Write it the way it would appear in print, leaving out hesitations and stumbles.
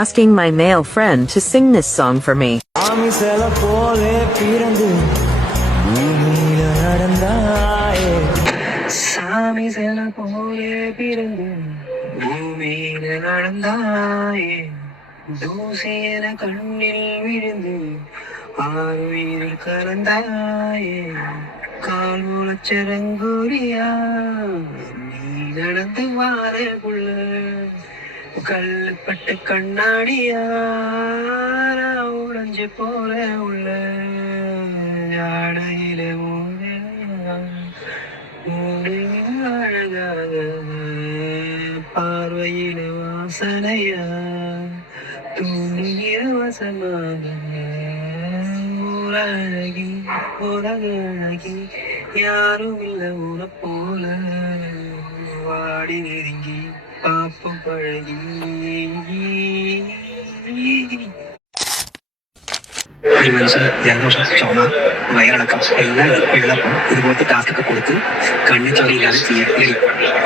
asking my male friend to sing this song for me. சாமி செல போலே பிறந்து பூமியில நடந்தாயே, தூசியன கண்ணில் விழுந்து ஆறுயிரில் கலந்தாயே, கால் முளைச்சரங்கூரியா நீ நடந்து வார புள்ள, கல்லுப்பட்டு கண்ணாடியா நான் உடைஞ்சு போல உள்ள, ஆடையில அழகாக பார்வையில வாசனையா தூங்கிய வசமாக ஊரழகி உலகழகி யாரும் இல்லை உன போல, வாடி நெருங்கி பாப்பம் பழகி. ഈ മനുഷ്യൻ ജലദോഷം, ചുമ, വയറിളക്കം എല്ലാം ഉള്ളപ്പോൾ ഇതുപോലത്തെ ടാസ്കൊക്കെ കൊടുത്ത് കണ്ണു ചോരയില്ലാതെ ചെയ്യണം.